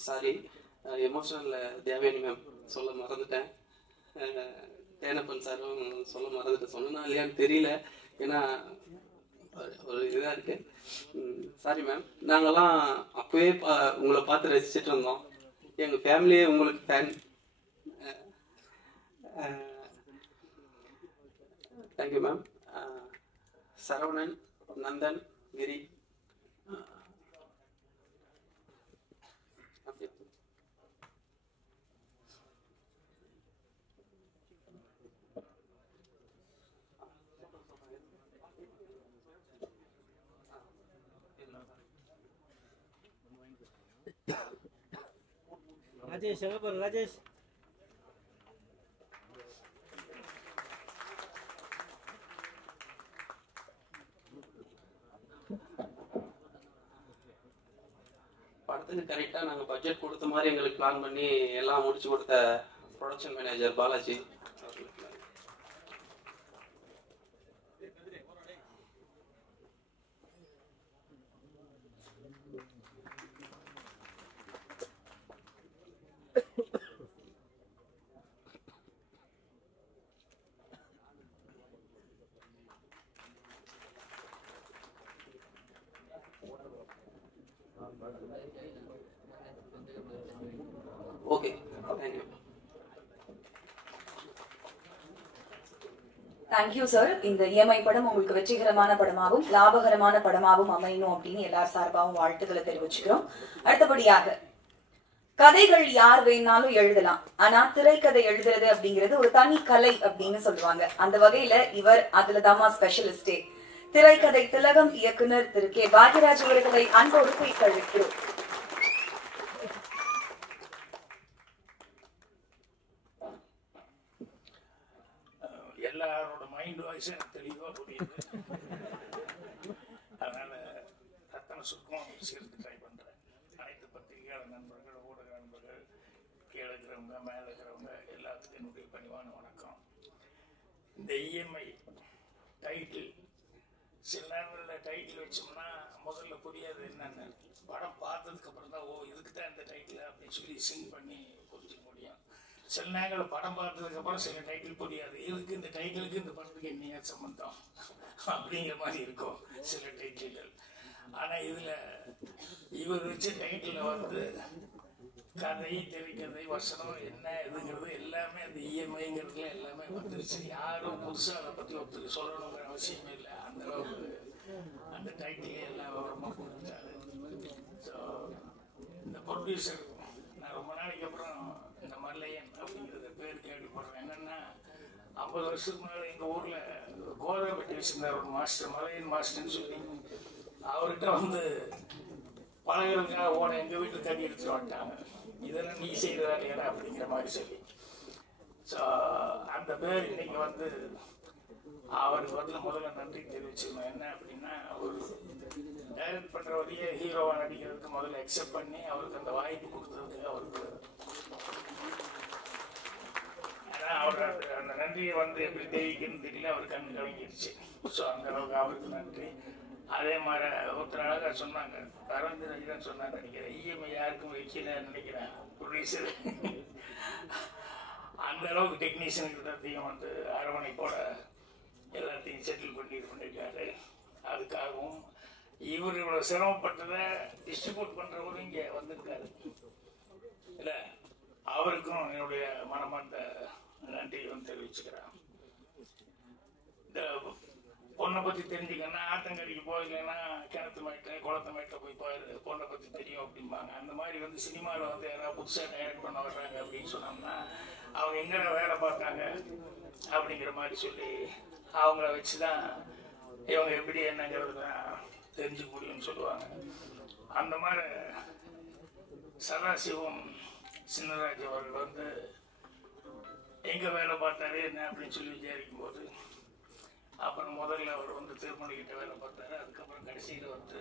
சாரி, எமோஷனல் தேவயானி மேம் சொல்ல மறந்துட்டேன். தேனப்பன் சாரும் சொல்ல மறந்துட்டேன். சொன்னா இல்லையான்னு தெரியல, ஏன்னா ஒரு இதாக இருக்கு. Sorry ma'am. நாங்கள்லாம் அப்போவே உங்களை பார்த்து ரசிச்சுட்டு இருந்தோம். எங்கள் ஃபேமிலியே உங்களுக்கு fan. Thank you ma'am. Saravanan, Nandhan, Giri, Rajesh எங்க பாரு ராஜேஷ். படத்துக்கு கரெக்டாக நாங்கள் பட்ஜெட் கொடுத்த மாதிரி எங்களுக்கு பிளான் பண்ணி எல்லாம் முடிச்சு கொடுத்த ப்ரொடக்ஷன் மேனேஜர் பாலாஜி அவர்களுக்கு. Okay, thank you. Thank you sir. இந்த இஎம்ஐ படம் உங்களுக்கு வெற்றிகரமான படமாகவும் லாபகரமான படமாகவும் அமையணும் அப்படின்னு எல்லார் சார்பாகவும் வாழ்த்துக்களை தெரிவிச்சுக்கிறோம். அடுத்தபடியாக, கதைகள் யார் வேணாலும் எழுதலாம், ஆனா திரைக்கதை எழுதுறது அப்படிங்கிறது ஒரு தனி கலை அப்படின்னு சொல்லுவாங்க. அந்த வகையில இவர் அதுலதாமா ஸ்பெஷலிஸ்டே. திரைக்கதை திலகம் இயக்குனர் திரு கே பாக்யராஜ் அவர்களை அன்போடு பேச அழைக்கிறோம். எல்லாரோட மைண்ட் வாய்ஸும் எனக்கு தெளிவாக புரியுது. அதனால ரத்தன சுருக்கம் சேர்த்து ட்ரை பண்ணுறேன். அனைத்து பத்திரிகையாளர் நண்பர்கள், ஊடக நண்பர்கள், கீழே இருக்கிறவங்க, மேலே இருக்கிறவங்க எல்லாத்துக்கும் என்னுடைய பணிவான வணக்கம். இந்த இஎம்ஐ டைட்டில் சில நேரங்களில் டைட்டில் வச்சோம்னா முதல்ல புரியாது என்னென்னு. படம் பார்த்ததுக்கு அப்புறம் தான் ஓ இதுக்கு தான் இந்த டைட்டில் அப்படின்னு சொல்லி சிங் பண்ணி புரிஞ்சுக்க முடியும். சில நேரங்கள் படம் பார்த்ததுக்கு அப்புறம் சில டைட்டில் புரியாது, இதுக்கு இந்த டைட்டிலுக்கு இந்த படத்துக்கு என்ன சம்பந்தம் அப்படிங்கிற மாதிரி இருக்கும் சில டைட்டில்கள். ஆனால் இதில் இவர் வச்ச டைட்டில் வந்து கதை, திரைக்கதை, வசனம் என்ன இதுங்கிறது எல்லாமே அந்த இஎம்ஐங்கிறதுல எல்லாமே வந்துருச்சு. யாரும் புதுசாக அதை பற்றி ஒருத்தருக்கு சொல்லணுங்கிற அவசியமே இல்லை. அந்த அளவுக்கு அந்த டைட்டிலே எல்லா விவரமாக கொடுத்தாரு. ஸோ இந்த ப்ரொடியூசர் நான் ரொம்ப நாளைக்கு அப்புறம் இந்த மல்லையன் அப்படிங்கிறத பேர் கேள்விப்படுறேன். என்னென்னா 50 வருஷத்துக்கு முன்னாடி எங்கள் ஊரில் கோதாபட்டி வச்சுருந்தார் ஒரு மாஸ்டர், மலையன் மாஸ்டர்னு சொல்லி. அவர்கிட்ட வந்து பழகிறதுக்காக ஓட எங்கள் வீட்டில் தண்ணி எடுத்துட்டு வந்துட்டாங்க. இதெல்லாம் நீ செய்கிற வேலையா அப்படிங்கிற மாதிரி சொல்லி. ஸோ அந்த பேர் இன்னைக்கு வந்து அவருக்கு வந்து முதல்ல நன்றி தெரிவிச்சுக்கணும். என்ன அப்படின்னா, ஒரு டைரக்ட் பண்ணுற வழியே ஹீரோவாக நடிக்கிறதுக்கு முதல்ல அக்செப்ட் பண்ணி அவருக்கு அந்த வாய்ப்பு கொடுத்ததுக்கு அவருக்கு ஏன்னா அவர் அந்த நன்றியை வந்து எப்படி தெரிவிக்கணும்னு தெரியல, அவர் கண்ணு கலங்கிடுச்சு. ஸோ அந்த அளவுக்கு அவருக்கு நன்றி. அதே மாதிரி ஒருத்தர் அழகாக சொன்னாங்க, அரவிந்த் ரஜிதான் சொன்னாங்க நினைக்கிறேன், இஎம்ஐ யாருக்கும் வைக்கல நினைக்கிறேன் ப்ரொடியூசர். அந்த அளவுக்கு டெக்னீஷியன்கிட்டையும் வந்து அரவணைப்போட எல்லாத்தையும் செட்டில் பண்ணி இது பண்ணியிருக்காரு. அதுக்காகவும் இவர் இவ்வளோ சிரமப்பட்டதை டிஸ்ட்ரிபியூட் பண்ணுறவரும் இங்கே வந்திருக்காரு இல்லை, அவருக்கும் என்னுடைய மனமார்ந்த நன்றியும் தெரிவிச்சுக்கிறேன். இந்த பொண்ணை பற்றி தெரிஞ்சுக்கன்னா ஆத்தங்கரைக்கு போயிடலைன்னா கிணத்து மேட்டை குளத்து மேட்டை போய் பொண்ணை பற்றி தெரியும் அப்படிம்பாங்க. அந்த மாதிரி வந்து சினிமாவில் வந்து யாராவது புதுசாக டைரக்ட் பண்ண வர்றாங்க அப்படின்னு சொன்னோம்னா அவங்க எங்கே வேலை பார்த்தாங்க அப்படிங்கிற மாதிரி சொல்லி அவங்கள வச்சு தான் இவங்க எப்படி என்னங்கிறதுலாம் தெரிஞ்சுக்க முடியும்னு சொல்லுவாங்க. அந்த மாதிரி சதாசிவம் சின்னராஜ் அவர்கள் வந்து எங்கே வேலை பார்த்தாரு என்ன அப்படின்னு சொல்லி விசாரிக்கும் போது அப்புறம் முதல்ல அவர் வந்து திருமணிக்கிட்ட வேலை பார்த்தாரு. அதுக்கப்புறம் கடைசியில் வந்து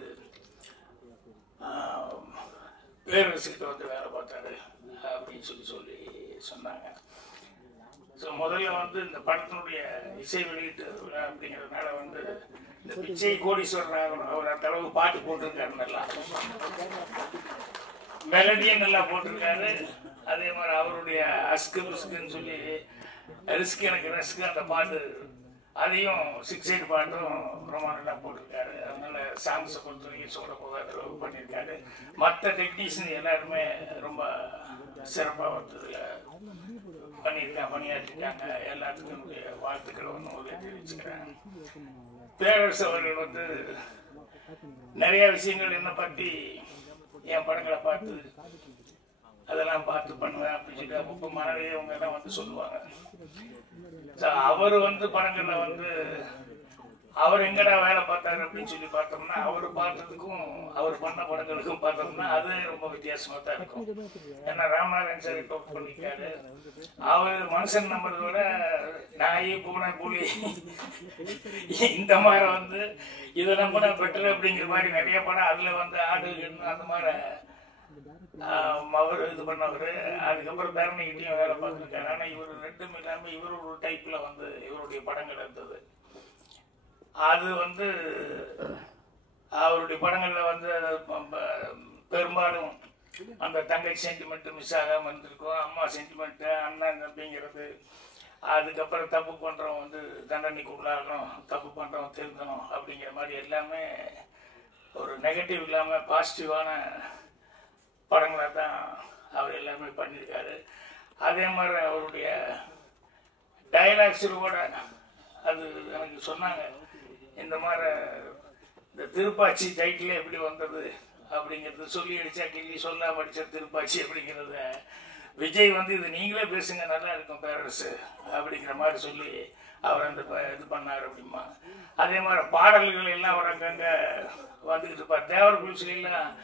பேரரசுக்கிட்ட வந்து வேலை பார்த்தாரு அப்படின்னு சொல்லி சொன்னாங்க. ஸோ முதல்ல வந்து இந்த படத்தினுடைய இசை வெளியீட்டு விழா அப்படிங்கிறதுனால வந்து இந்த பிச்சை கோடீஸ்வரர் ஆகணும், அவர் அந்த அளவுக்கு பாட்டு போட்டிருக்காரு, நல்லா மெலடியும் நல்லா போட்டிருக்காரு. அதே மாதிரி அவருடைய அஸ்கு பிஸ்குன்னு சொல்லி ரிஸ்க் எனக்கு ரஸ்க்கு அந்த பாட்டு அதையும் 6/8 பாட்டும் ரொம்ப நல்லா போட்டிருக்காரு. அதனால சாங்ஸை பொறுத்த வரைக்கும் சொல்ல போகாத பண்ணியிருக்காரு. மற்ற டெக்னீஷியன் எல்லாருமே ரொம்ப சிறப்பாக வந்ததில் பணியாற்றிருக்காங்க. எல்லாத்துக்கும் என்னுடைய வாழ்த்துக்களை ஒன்று தெரிவிச்சுக்கிறேன். பேரரசு அவர்கள் வந்து நிறைய விஷயங்கள் என்னை பற்றி என் படங்களை பார்த்து அதெல்லாம் பார்த்து பண்ணுவேன் அப்படின்னு சொல்லி அப்பப்போ மனைவி அவங்க எல்லாம் வந்து சொல்லுவாங்க. அவர் வந்து படங்கள்ல வந்து அவர் எங்கடா வேலை பார்த்தாரு அப்படின்னு சொல்லி பார்த்தோம்னா அவர் பார்த்ததுக்கும் அவர் பண்ண படங்களுக்கும் பார்த்தோம்னா அது ரொம்ப வித்தியாசமா தான் இருக்கும். ஏன்னா ராமநாதன் சார் டோப் பண்ணிருக்காரு. அவர் மனுஷன் நம்புறத விட நாய் பூனை புலி இந்த மாதிரி வந்து இதை நம்பினா பெட்டர் அப்படிங்கிற மாதிரி நிறைய படம் அதுல வந்து ஆடு அந்த மாதிரி அவர் இது பண்ணவர். அதுக்கப்புறம் தரணிக்கிட்டையும் வேலை பார்த்துருக்காரு. ஆனால் இவர் ரெண்டும் இல்லாமல் இவர் ஒரு டைப்பில் வந்து இவருடைய படங்கள் இருந்தது. அது வந்து அவருடைய படங்களில் வந்து பெரும்பாலும் அந்த தங்கச்சி சென்டிமெண்ட் மிஸ் ஆகாமல் இருந்திருக்கும். அம்மா சென்டிமெண்ட்டு அண்ணன் அப்படிங்கிறது. அதுக்கப்புறம் தப்பு பண்ணுறவன் வந்து தண்டனைக்கு உள்ளாகணும், தப்பு பண்ணுறவன் திருந்தணும் அப்படிங்கிற மாதிரி எல்லாமே ஒரு நெகட்டிவ் இல்லாமல் பாசிட்டிவான படங்களாக தான் அவர் எல்லாமே பண்ணியிருக்காரு. அதே மாதிரி அவருடைய டைலாக்ஸில் கூட அது எனக்கு சொன்னாங்க. இந்த மாதிரி இந்த திருப்பாச்சி டைட்டில் எப்படி வந்தது அப்படிங்கிறது சொல்லி அடித்தா கிள்ளி சொல்லாம அடித்த திருப்பாச்சி அப்படிங்கிறத விஜய் வந்து இது நீங்களே பேசுங்க நல்லா இருக்கும் பேரரசு அப்படிங்கிற மாதிரி சொல்லி அவர் அந்த இது பண்ணார் அப்படிமா. அதே மாதிரி பாடல்கள் எல்லாம் அவர் அங்கங்கே வந்துக்கிட்டு இருப்பார். தேவர் புலிஸ்லாம்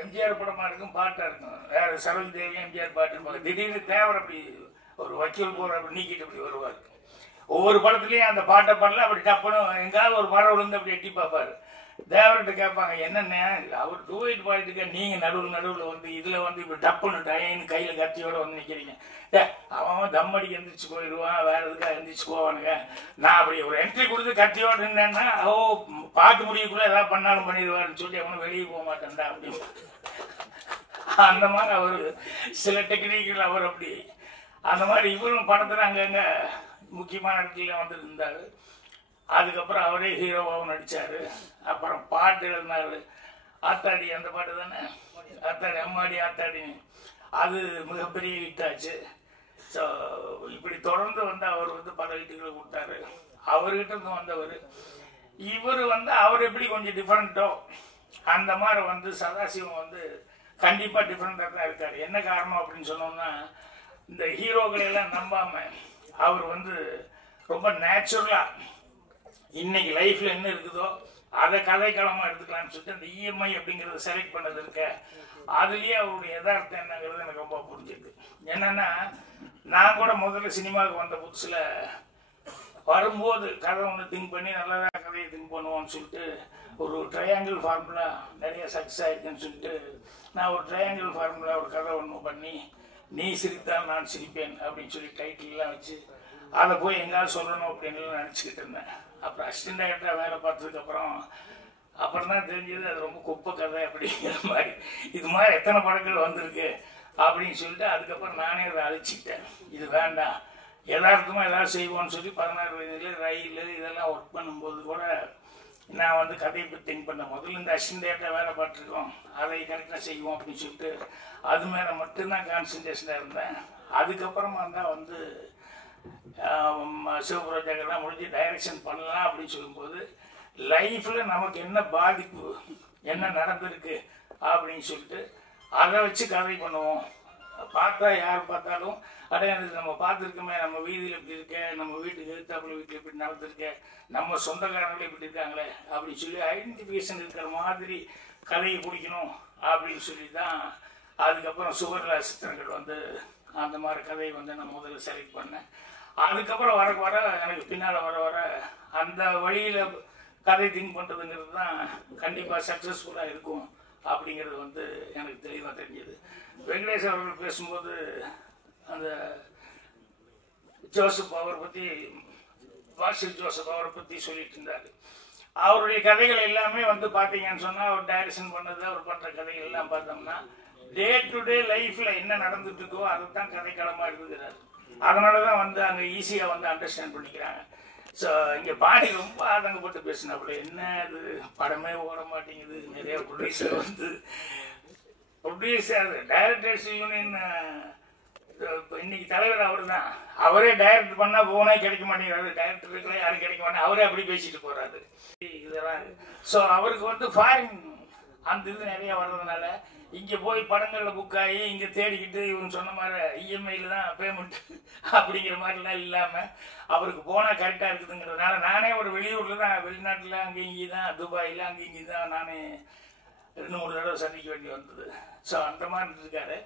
எம்ஜிஆர் படமா இருக்கும், பாட்டா இருக்கும். வேற சரோஜி தேவி எம்ஜிஆர் பாட்டு இருப்பாங்க. திடீர்னு தேவர் அப்படி ஒரு வக்கீல் போற அப்படி நீக்கிட்டு அப்படி வருவார். ஒவ்வொரு படத்துலயும் அந்த பாட்டை பாடல அப்படி டப்புன்னு எங்காவது ஒரு மரம் விழுந்து அப்படி எட்டி பார்ப்பாரு. தேவர்கிட்ட கேட்பாங்க என்னென்ன அவர் டூயிட் பாடிட்டு நீங்க நடுவில் வந்து இதுல வந்து இப்படி டப்புன்னு டயன்னு கையில கத்தியோட வந்து நிக்கிறீங்க. அவன் தம்மடிக்கு எந்திரிச்சு போயிடுவான், வேற எதுக்காக எந்திரிச்சு போவானுங்க. நான் அப்படி ஒரு என்ட்ரி கொடுத்து கத்தியோட இருந்தேன்னா பாட்டு முடியக்குள்ள ஏதாவது பண்ணாலும் பண்ணிடுவாருன்னு சொல்லி அவனும் வெளியே போக மாட்டேன்டா அப்படின்னு. அந்த மாதிரி அவர் சில டெக்னிக்கில் அவர் அப்படி அந்த மாதிரி இவரும் படத்துல அங்கங்க முக்கியமான இடத்துல வந்து இருந்தாரு. அதுக்கப்புறம் அவரே ஹீரோவாகவும் நடிச்சாரு. அப்புறம் பாட்டு எழுதினாரு. ஆத்தாடி அந்த பாட்டு தானே, ஆத்தாடி அம்மாடி ஆத்தாடி, அது மிகப்பெரிய ஹிட் ஆச்சு. ஸோ இப்படி தொடர்ந்து வந்து அவர் வந்து பல ஹிட்டுகளை கொடுத்தாரு. அவர்கிட்ட இருந்து வந்தவர் இவர் வந்து அவர் எப்படி கொஞ்சம் டிஃப்ரெண்ட்டோ அந்த மாதிரி வந்து சதாசிவம் வந்து கண்டிப்பா டிஃப்ரெண்டாக தான் இருக்காரு. என்ன காரணம் அப்படின்னு சொன்னோம்னா இந்த ஹீரோக்களை எல்லாம் நம்பாம அவர் வந்து ரொம்ப நேச்சுரலா இன்னைக்கு லைஃப்ல என்ன இருக்குதோ அதை கதைக்களமா எடுத்துக்கலாம்னு சொல்லிட்டு அந்த இஎம்ஐ அப்படிங்கறத செலக்ட் பண்ணது இருக்க அதுலயே அவருடைய யதார்த்தம் என்னங்கிறது எனக்கு ரொம்ப புரிஞ்சுது. என்னன்னா நான் கூட முதல்ல சினிமாவுக்கு வந்த புதுசுல வரும்போது கதை ஒன்று திங்க் பண்ணி நல்லதாக கதையை திங்க் பண்ணுவோம்னு சொல்லிட்டு ஒரு ட்ரையாங்கிள் ஃபார்முலா நிறைய சக்ஸஸ் ஆயிருக்குன்னு சொல்லிட்டு நான் ஒரு ட்ரையாங்கிள் ஃபார்முலா ஒரு கதை ஒன்று பண்ணி நீ சிரித்தால் நான் சிரிப்பேன் அப்படின்னு சொல்லி டைட்டில்லாம் வச்சு அதை போய் எங்காவது சொல்லணும் அப்படின்னு நினச்சிக்கிட்டு இருந்தேன். அப்புறம் அசிஸ்டன்ட் டைரக்டராக வேலை பார்த்ததுக்கு அப்புறம் தான் தெரிஞ்சது அது ரொம்ப குப்பை கதை அப்படிங்கிற மாதிரி. இது மாதிரி எத்தனை படங்கள் வந்திருக்கு அப்படின்னு சொல்லிட்டு அதுக்கப்புறம் நானே அதை அழிச்சிக்கிட்டேன். இது வேண்டாம், யதார்த்தமாக ஏதாவது செய்வோம்னு சொல்லி 16 வயதுல ரயில் இதெல்லாம் ஒர்க் பண்ணும்போது கூட நான் வந்து கதையை பற்றி திங்க் பண்ணேன். முதல்ல இந்த அசிஸ்டன்ட் டைரக்டராக வேலை பார்த்துருக்கோம், அதை கரெக்டாக செய்வோம் அப்படின்னு சொல்லிட்டு அது மேலே மட்டும்தான் கான்சன்ட்ரேஷனாக இருந்தேன். அதுக்கப்புறமா தான் வந்து சிவபுராஜாக்கெல்லாம் முடிஞ்சு டைரக்ஷன் பண்ணலாம் அப்படின்னு சொல்லும்போது லைஃப்பில் நமக்கு என்ன பாதிப்பு என்ன நடந்திருக்கு அப்படின்னு சொல்லிட்டு அதை வச்சு கதை பண்ணுவோம். பார்த்தா யார் பார்த்தாலும் அடையாளம் நம்ம பார்த்துருக்கோமே, நம்ம வீதியில் இப்படி இருக்க, நம்ம வீட்டுக்கு எழுத்தாப்புல வீட்டில் இப்படி நடந்திருக்க, நம்ம சொந்தக்காரங்களே இப்படி இருக்காங்களே அப்படின்னு சொல்லி ஐடென்டிஃபிகேஷன் இருக்கிற மாதிரி கதையை பிடிக்கணும் அப்படின்னு சொல்லி தான் அதுக்கப்புறம் சுவர்ல சித்திரங்கள் வந்து அந்த மாதிரி கதையை வந்து நான் முதல்ல செலக்ட் பண்ணேன். அதுக்கப்புறம் வர எனக்கு பின்னால் வர அந்த வழியில் கதை திங்க் பண்ணுறதுங்கிறது தான் கண்டிப்பாக சக்ஸஸ்ஃபுல்லாக இருக்கும் அப்படிங்கிறது வந்து எனக்கு தெளிவாக தெரிஞ்சது. வெங்கடேஷ் அவர்கள் பேசும்போது அந்த ஜோசப் அவரை பற்றி, வாசில் ஜோசப் அவரை பற்றி சொல்லிட்டு இருந்தார். அவருடைய கதைகள் எல்லாமே வந்து பார்த்தீங்கன்னு சொன்னால் அவர் டைரக்ஷன் பண்ணது, அவர் பண்ணுற கதைகள் எல்லாம் பார்த்தோம்னா டே டு டே லைஃப்பில் என்ன நடந்துட்டு இருக்கோ அதை தான் கதைக்களமாக இருக்குங்கிறார். அதனால தான் வந்து அங்கே ஈஸியாக வந்து அண்டர்ஸ்டாண்ட் பண்ணிக்கிறாங்க. ஸோ இங்கே பாடி ரொம்ப ஆதங்கப்பட்டு பேசினாப்புல, என்ன அது படமே ஓட மாட்டேங்குது, நிறைய ப்ரொடியூசர் வந்து ப்ரொடியூசர் டைரக்டர்ஸ் யூனியன் இன்னைக்கு தலைவர் அவர் தான், அவரே டைரக்ட் பண்ணால் போனே கிடைக்க மாட்டேங்கிறாரு, டைரக்டருக்குலாம் யாரும் கிடைக்க மாட்டேங்க, அவரே அப்படி பேசிட்டு போகிறாரு இதெல்லாம். ஸோ அவருக்கு வந்து ஃபாரின் அந்த இது நிறைய வர்றதுனால இங்கே போய் படங்களில் புக் ஆகி இங்கே தேடிக்கிட்டு இவங்க சொன்ன மாதிரி இஎம்ஐயில் தான் பேமெண்ட் அப்படிங்கிற மாதிரிலாம் இல்லாமல் அவருக்கு போனால் கரெக்டாக இருக்குதுங்கிறதுனால நானே ஒரு வெளியூரில் தான், வெளிநாட்டில் அங்கே இங்கே தான், துபாயில் அங்கே இங்கே தான் நானே 2-3 தடவை சந்திக்க வேண்டி வந்தது. ஸோ அந்த மாதிரி இருக்காரு.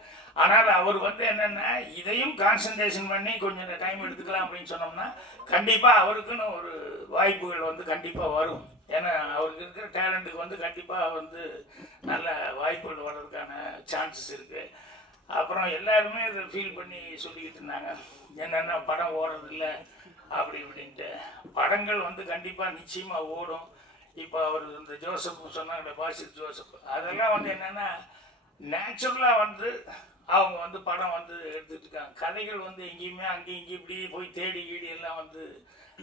ஆனால் அவர் வந்து என்னென்னா இதையும் கான்சன்ட்ரேஷன் பண்ணி கொஞ்சம் டைம் எடுத்துக்கலாம் அப்படின்னு சொன்னோம்னா கண்டிப்பாக அவருக்குன்னு ஒரு வாய்ப்புகள் வந்து கண்டிப்பாக வரும். ஏன்னா அவருக்கு இருக்கிற டேலண்ட்டுக்கு வந்து கண்டிப்பாக வந்து நல்ல வாய்ப்புகள் வர்றதுக்கான சான்சஸ் இருக்குது. அப்புறம் எல்லாருமே இதை ஃபீல் பண்ணி சொல்லிக்கிட்டு இருந்தாங்க, என்னென்ன படம் ஓடுறதில்லை அப்படி இப்படின்ட்டு. படங்கள் வந்து கண்டிப்பாக நிச்சயமாக ஓடும். இப்போ அவர் இந்த ஜோசப் சொன்னாங்க, பாசில் ஜோசப், அதெல்லாம் வந்து என்னென்னா நேச்சுரலாக வந்து அவங்க வந்து படம் வந்து எடுத்துட்டு இருக்காங்க. கதைகள் வந்து எங்கேயுமே அங்கேயும் இங்கேயும் இப்படி போய் தேடி கீடி எல்லாம் வந்து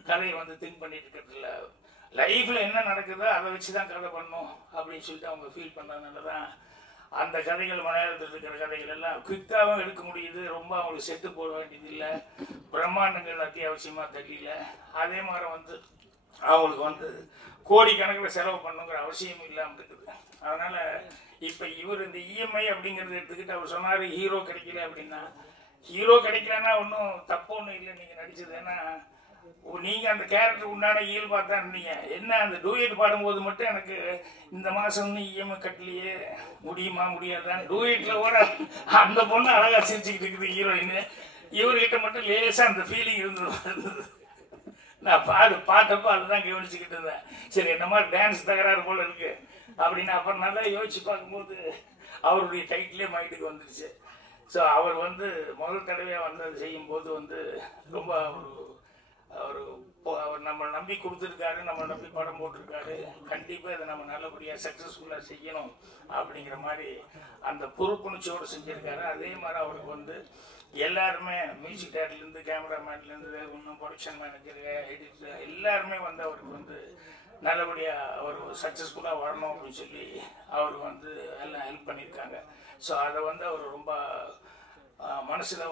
கதையை வந்து திங்க் பண்ணிட்டு இருக்கிறதில்ல. லைஃப்பில் என்ன நடக்குதோ அதை வச்சு தான் கதை பண்ணணும் அப்படின்னு சொல்லிட்டு அவங்க ஃபீல் பண்ணதுனால தான் அந்த கதைகள் மலையாளத்தில் இருக்கிற கதைகள் எல்லாம் குயிக்காகவும் எடுக்க முடியுது. ரொம்ப அவங்களுக்கு செட்டு போட வேண்டியது இல்லை, பிரம்மாண்டங்கள் அத்தியாவசியமாக தெரியல. அதே மாதிரி வந்து அவங்களுக்கு வந்து கோடிக்கணக்கில் செலவு பண்ணுங்கிற அவசியம் இல்லாமல் இருக்குது. அதனால் இப்போ இவர் இந்த இஎம்ஐ அப்படிங்கிறது எடுத்துக்கிட்டு அவர் சொன்னார் ஹீரோ கிடைக்கல அப்படின்னா, ஹீரோ கிடைக்கலன்னா ஒன்றும் தப்பு ஒன்றும் இல்லை நீங்கள் நடிச்சது. ஏன்னா நீங்கள் அந்த கேரக்டர் உண்டான இயல்பாக தான் இருந்தீங்க. என்ன அந்த டூயட் பாடும்போது மட்டும் எனக்கு இந்த மாதம் இஎம்ஐ கட்டலையே, முடியுமா முடியாதான், டூயட்டில் கூட அந்த பொண்ணு அழகாக சிரிச்சுக்கிட்டு இருக்குது ஹீரோயின், இவர்கிட்ட மட்டும் லேசாக அந்த ஃபீலிங் இருந்தது. நான் பாட்டப்போ அதுதான் கவனிச்சுக்கிட்டு இருந்தேன். சரி என்ன மாதிரி டான்ஸ் தகராறு போல இருக்கு அப்படின்னு அப்புறம் நல்லா யோசிச்சு பார்க்கும்போது அவருடைய டைட்டிலே மைண்டுக்கு வந்துடுச்சு. ஸோ அவர் வந்து முதல் தடவையாக வந்து அது செய்யும்போது வந்து ரொம்ப அவர் நம்மளை நம்பி கொடுத்துருக்காரு, நம்மளை நம்பி படம் போட்டிருக்காரு, கண்டிப்பாக இதை நம்ம நல்லபடியாக சக்ஸஸ்ஃபுல்லாக செய்யணும் அப்படிங்கிற மாதிரி அந்த பொறுப்புணர்ச்சியோடு செஞ்சுருக்காரு. அதே மாதிரி அவருக்கு வந்து எல்லாருமே மியூசிக் டேரக்டர்லேருந்து கேமராமேன்லேருந்து இன்னும் ப்ரொடக்ஷன் மேனேஜர் எடிட்டர் எல்லாருமே வந்து அவருக்கு வந்து நல்லபடியாக அவர் சக்ஸஸ்ஃபுல்லாக வரணும் அப்படின்னு சொல்லி அவருக்கு வந்து எல்லாம் ஹெல்ப் பண்ணியிருக்காங்க. ஸோ அதை வந்து அவர் ரொம்ப மனசில்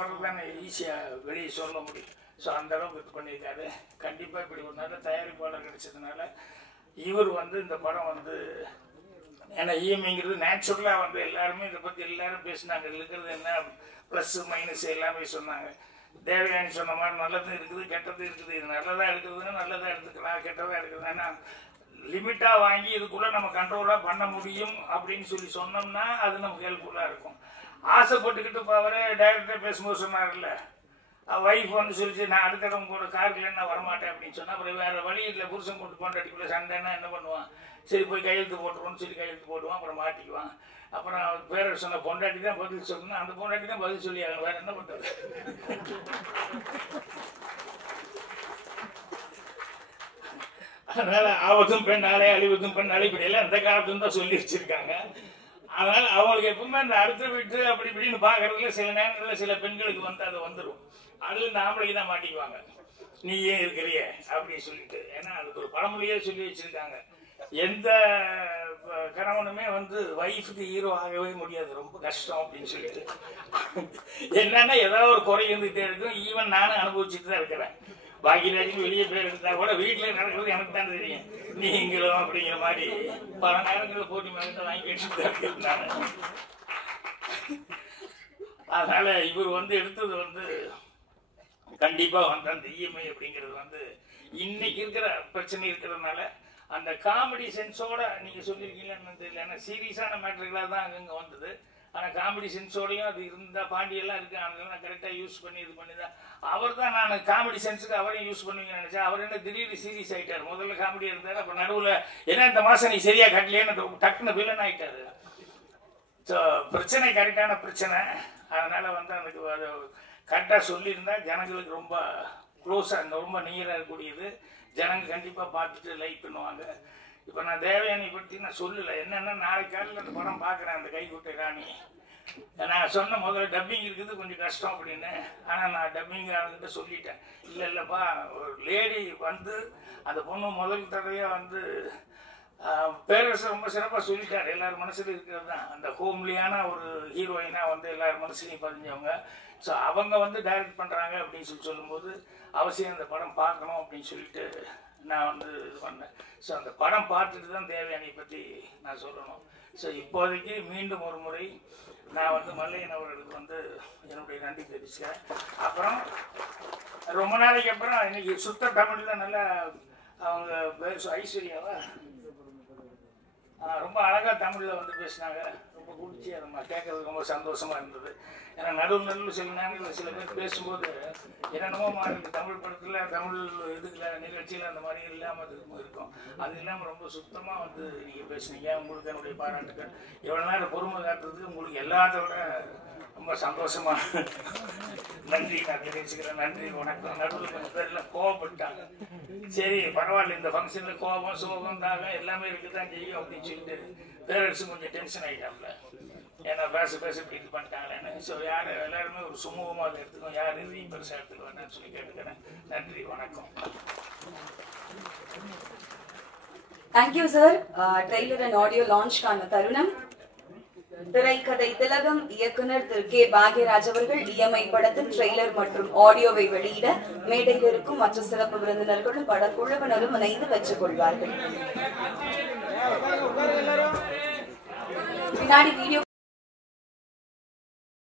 வர்றது தானே ஈஸியாக வெளியே சொல்ல முடியும். ஸோ அந்த அளவுக்கு இது பண்ணியிருக்காரு. கண்டிப்பாக இப்படி ஒரு நல்ல தயாரிப்பாளர் கிடைச்சதுனால இவர் வந்து இந்த படம் வந்து, ஏன்னா இஎம்ஐங்கிறது நேச்சுரலாக வந்து எல்லாருமே இதை பற்றி எல்லாரும் பேசினாங்க. இதில் இருக்கிறது என்ன ப்ளஸ் மைனஸ் எல்லாமே சொன்னாங்க. தேவயானி சொன்ன மாதிரி நல்லது இருக்குது கெட்டது இருக்குது. இது நல்லதாக எடுக்கிறதுன்னா நல்லதாக எடுத்துக்கலாம், கெட்டதாக எடுக்கிறதுனா லிமிட்டாக வாங்கி இதுக்குள்ளே நம்ம கண்ட்ரோலாக பண்ண முடியும் அப்படின்னு சொல்லி சொன்னோம்னா அது நமக்கு ஹெல்ப்ஃபுல்லாக இருக்கும். ஆசைப்பட்டுக்கிட்டு இப்போ அவரே டைரக்டர் பேசும்போது சொன்னார்ல, ஒய்ஃப் வந்து சொல்லிச்சு நான் அடுத்த இடம் போகிற காருக்குள்ள நான் வரமாட்டேன் அப்படின்னு சொன்னால் அப்புறம் வேறு வழி இல்லை, புருஷன் கொண்டு கொண்டாடிக்குள்ளே சண்டைன்னா என்ன பண்ணுவான், சரி போய் கையெழுத்து போட்டுருவோன்னு சொல்லி கையெழுத்து போடுவான், அப்புறம் மாட்டிக்குவான். அப்புறம் பேரர் சொன்ன பொண்டாட்டி தான் பதில் சொல்லணும், அந்த பொண்டாட்டி தான் பதில் சொல்லி ஆகணும், வேறு என்ன பண்ணுறது. அதனால ஆபத்தும் பெண்ணாலே அழிவதும் பெண்ணாலே இப்படியெல்லாம் இந்த காலத்துல தான் சொல்லி வச்சிருக்காங்க. அதனால அவங்களுக்கு எப்பவுமே அந்த அடுத்த வீட்டு அப்படி இப்படின்னு பாக்குறதுல சில நேரங்களில் சில பெண்களுக்கு வந்து அது வந்துடும். அதுல இந்த ஆம்பளைக்கு தான் மாட்டிக்குவாங்க, நீ ஏன் இருக்கிறிய அப்படின்னு சொல்லிட்டு. ஏன்னா அதுக்கு ஒரு பழமொழியே சொல்லி வச்சிருக்காங்க, எந்த கணவனுமே வந்து வைஃபுக்கு ஹீரோ ஆகவே முடியாது, ரொம்ப கஷ்டம் அப்படின்னு சொல்லிட்டு. என்னன்னா ஏதாவது ஒரு குறை இருந்துகிட்டே இருக்கும். ஈவன் நானும் அனுபவிச்சுட்டு தான் இருக்கிறேன். பாக்கியராஜுக்கு வெளியே பேர் எடுத்தா கூட வீட்டில் நடக்கிறது எனக்கு தான் தெரியும். நீங்களும் அப்படிங்கிற மாதிரி பல நேரங்களில் போட்டி மேலே வாங்கி வச்சுட்டு தான் இருக்கேன் நான். அதனால இவர் வந்து எடுத்தது வந்து கண்டிப்பா வந்து அந்த இஎம்ஐ அப்படிங்கிறது வந்து இன்னைக்கு இருக்கிற பிரச்சனை இருக்கிறதுனால அந்த காமெடி சென்ஸோட நீங்க சொல்லியிருக்கீங்கன்னு தெரியல. ஏன்னா சீரியஸான மேட்டர்களாக தான் அங்கங்க வந்தது. ஆனால் காமெடி சென்ஸோடையும் அது இருந்தா பாண்டியெல்லாம் இருக்கு. அதனால நான் கரெக்டாக யூஸ் பண்ணி இது பண்ணி தான் அவர் தான் நான் காமெடி சென்ஸுக்கு அவரையும் யூஸ் பண்ணுவீங்கன்னு நினைச்சேன். அவர் என்ன திடீர்னு சீரியஸ் ஆகிட்டார். முதல்ல காமெடி இருந்தார், அப்போ நடுவில் ஏன்னா இந்த மாதம் நீ சரியா கட்டலையேன்னு டக்குன்னு வில்லன் ஆகிட்டாரு. ஸோ பிரச்சனை கரெக்டான பிரச்சனை. அதனால வந்து அதுக்கு அது கரெக்டாக சொல்லியிருந்தா ஜனங்களுக்கு ரொம்ப க்ளோஸாக ரொம்ப நியராக இருக்கக்கூடியது. ஜனங்க கண்டிப்பாக பார்த்துட்டு லைக் பண்ணுவாங்க. இப்போ நான் தேவயானி பற்றி நான் சொல்லலை. என்னென்னா நாளைக்கு காலையில் அந்த படம் பார்க்குறேன், அந்த கைக்குட்டை ராணி. நான் சொன்ன முதல்ல டப்பிங் இருக்குது கொஞ்சம் கஷ்டம் அப்படின்னு. ஆனால் நான் டப்பிங் அவங்ககிட்ட சொல்லிட்டேன். இல்லைப்பா ஒரு லேடி வந்து அந்த பொண்ணு முதல் தடவையாக வந்து பேரரசு ரொம்ப சிறப்பாக சொல்லிட்டார். எல்லார் மனசுல இருக்கிறது தான் அந்த ஹோம்லியான ஒரு ஹீரோயினாக வந்து எல்லார் மனசுலையும் பதிஞ்சவங்க. ஸோ அவங்க வந்து டைரக்ட் பண்ணுறாங்க அப்படின்னு சொல்லும்போது அவசியம் அந்த படம் பார்க்கணும் அப்படின்னு சொல்லிட்டு நான் வந்து இது பண்ணேன். ஸோ அந்த படம் பார்த்துட்டு தான் தேவயானியை பற்றி நான் சொல்லணும். ஸோ இப்போதைக்கு மீண்டும் ஒரு முறை நான் வந்து மல்லையன் அவர்களுக்கு வந்து என்னுடைய நன்றி தெரிவிச்சேன். அப்புறம் ரொம்ப நாளைக்கு அப்புறம் இன்னைக்கு சுத்த தமிழில் நல்லா அவங்க ஐஸ்வர்யாவா ரொம்ப அழகாக தமிழில் வந்து பேசினாங்க. ரொம்ப பிடிச்சி அதை நம்ம கேட்கறதுக்கு ரொம்ப சந்தோஷமாக இருந்தது. ஏன்னா நடுவில் சில நேரங்களில் சில பேர் பேசும்போது என்னென்னமோ மாதிரி தமிழ் படத்தில் தமிழ் இதுல நிகழ்ச்சியில் அந்த மாதிரி இல்லாமல் இருக்கும். அது இல்லாமல் ரொம்ப சுத்தமாக வந்து நீங்கள் பேசுனீங்க. உங்களுக்கு என்னுடைய பாராட்டுக்கள். எவ்வளோ நேரம் பொறுமை காட்டுறதுக்கு உங்களுக்கு எல்லாத்த விட ரொம்ப சந்தோஷமா நன்றி நான் தெரிவிச்சுக்கிறேன். நன்றி, வணக்கம். நடுவில் கொஞ்சம் பேர் எல்லாம் கோவப்பட்டாங்க. சரி பரவாயில்ல, இந்த ஃபங்க்ஷனில் கோபம் சோகம் தாகம் எல்லாமே இருக்குதான் செய்யும் அப்படின்னு சொல்லிட்டு பேரரசு கொஞ்சம் டென்ஷன் ஆகிட்டாப்ல. ஏன்னா பேச இப்படி இது பண்ணிட்டாங்களேன்னு. ஸோ யார் எல்லாருமே ஒரு சுமூகமாக அதை எடுத்துக்கோ, யார் இதையும் பெருசாக எடுத்துக்க வேண்டாம்னு சொல்லி கேட்டுக்கிறேன். நன்றி, வணக்கம். Thank you sir. Trailer and audio லான்ச்கான தருணம். திரைக்கதை திலகம் இயக்குனர் திரு கே பாக்யராஜ் அவர்கள் இஎம்ஐ படத்தின் ட்ரெய்லர் மற்றும் ஆடியோவை வெளியிட மேடையில் இருக்கும் மற்ற சிறப்பு விருந்தினர்களும் படக்குழுவினரும் இணைந்து பெற்றுக் கொள்வார்கள். பின்னாடி வீடியோ